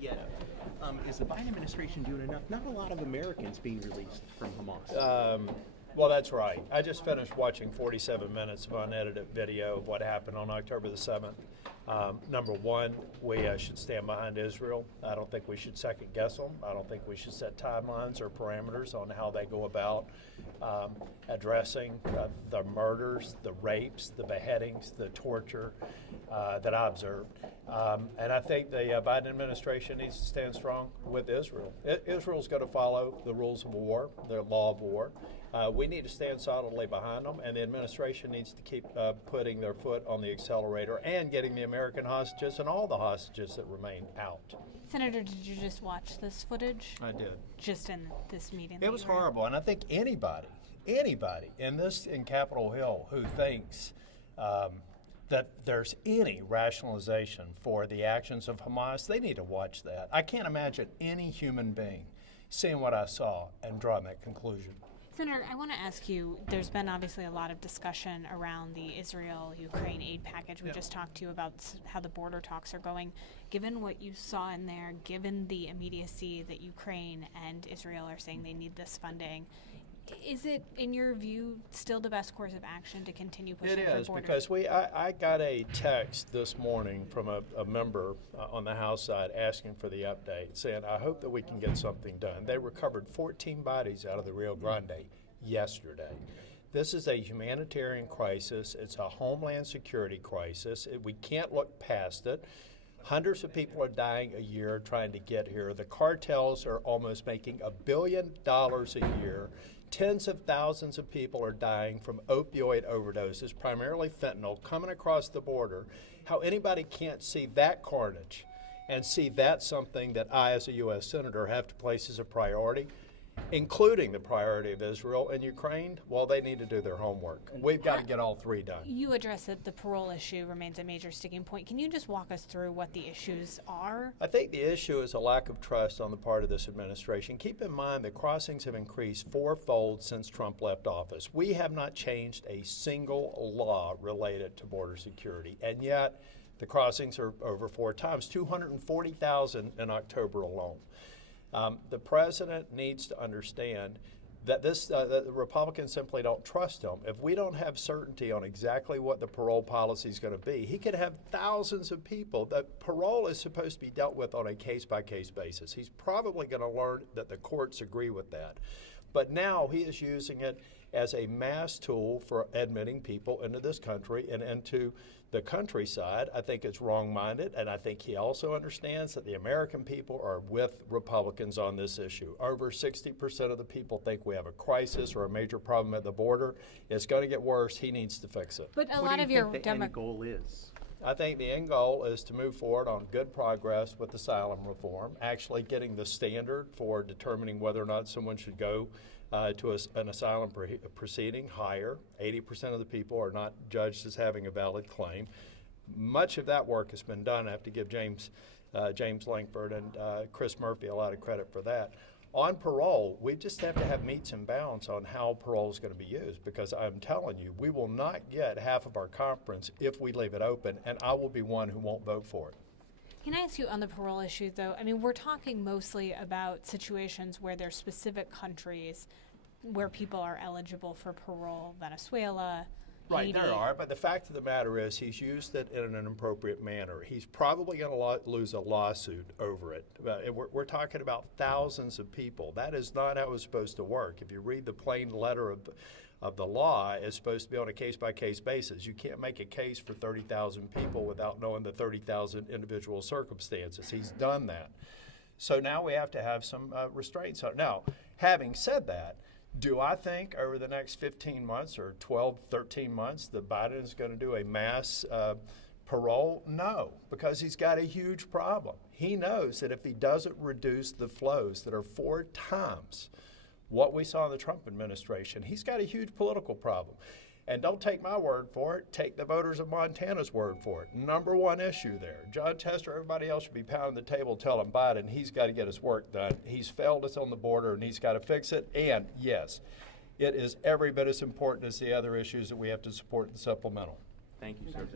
yet. Is the Biden administration doing enough? Not a lot of Americans being released from Hamas. Well, that's right. I just finished watching 47 minutes of unedited video of what happened on October the 7th. Number one, we should stand behind Israel. I don't think we should second guess them. I don't think we should set timelines or parameters on how they go about addressing the murders, the rapes, the beheadings, the torture that I observed. And I think the Biden administration needs to stand strong with Israel. Israel's going to follow the rules of war, the law of war. We need to stand solidly behind them, and the administration needs to keep putting their foot on the accelerator and getting the American hostages and all the hostages that remain out. Senator, did you just watch this footage? I did. Just in this meeting? It was horrible, and I think anybody in Capitol Hill who thinks that there's any rationalization for the actions of Hamas, they need to watch that. I can't imagine any human being seeing what I saw and drawing that conclusion. Senator, I want to ask you, there's been obviously a lot of discussion around the Israel-Ukraine aid package. We just talked to you about how the border talks are going. Given what you saw in there, given the immediacy that Ukraine and Israel are saying they need this funding, is it, in your view, still the best course of action to continue pushing for borders? It is, because I got a text this morning from a member on the House side asking for the update, saying, I hope that we can get something done. They recovered 14 bodies out of the Rio Grande yesterday. This is a humanitarian crisis. It's a homeland security crisis. We can't look past it. Hundreds of people are dying a year trying to get here. The cartels are almost making $1 billion a year. Tens of thousands of people are dying from opioid overdoses, primarily fentanyl, coming across the border. How anybody can't see that carnage and see that's something that I, as a U.S. Senator, have to place as a priority, including the priority of Israel and Ukraine, well, they need to do their homework. We've got to get all three done. You address that the parole issue remains a major sticking point. Can you just walk us through what the issues are? I think the issue is a lack of trust on the part of this administration. Keep in mind that crossings have increased fourfold since Trump left office. We have not changed a single law related to border security, and yet the crossings are over 4 times, 240,000 in October alone. The president needs to understand that that the Republicans simply don't trust him. If we don't have certainty on exactly what the parole policy is going to be, he could have thousands of people. That parole is supposed to be dealt with on a case-by-case basis. He's probably going to learn that the courts agree with that. But now he is using it as a mass tool for admitting people into this country and into the countryside. I think it's wrong-minded, and I think he also understands that the American people are with Republicans on this issue. Over 60% of the people think we have a crisis or a major problem at the border. It's going to get worse. He needs to fix it. But What do you think the end goal is? I think the end goal is to move forward on good progress with asylum reform, actually getting the standard for determining whether or not someone should go to an asylum proceeding higher. 80% of the people are not judged as having a valid claim. Much of that work has been done. I have to give James Lankford and Chris Murphy a lot of credit for that. On parole, we just have to have metes and bounds on how parole is going to be used, because I'm telling you, we will not get half of our conference if we leave it open, and I will be one who won't vote for it. Can I ask you on the parole issue, though? I mean, we're talking mostly about situations where there's specific countries where people are eligible for parole, Venezuela, Right, Haiti. there are, but the fact of the matter is he's used it in an inappropriate manner. He's probably going to lose a lawsuit over it. We're talking about thousands of people. That is not how it's supposed to work. If you read the plain letter of the law, it's supposed to be on a case-by-case basis. You can't make a case for 30,000 people without knowing the 30,000 individual circumstances. He's done that. So now we have to have some restraints on it. Now, having said that, do I think over the next 15 months or 12, 13 months that Biden is going to do a mass parole? No, because he's got a huge problem. He knows that if he doesn't reduce the flows that are 4 times what we saw in the Trump administration, he's got a huge political problem. And don't take my word for it, take the voters of Montana's word for it. Number one issue there. John Tester, everybody else should be pounding the table telling Biden he's got to get his work done. He's failed us on the border and he's got to fix it. And yes, it is every bit as important as the other issues that we have to support in the supplemental. Thank you, sir.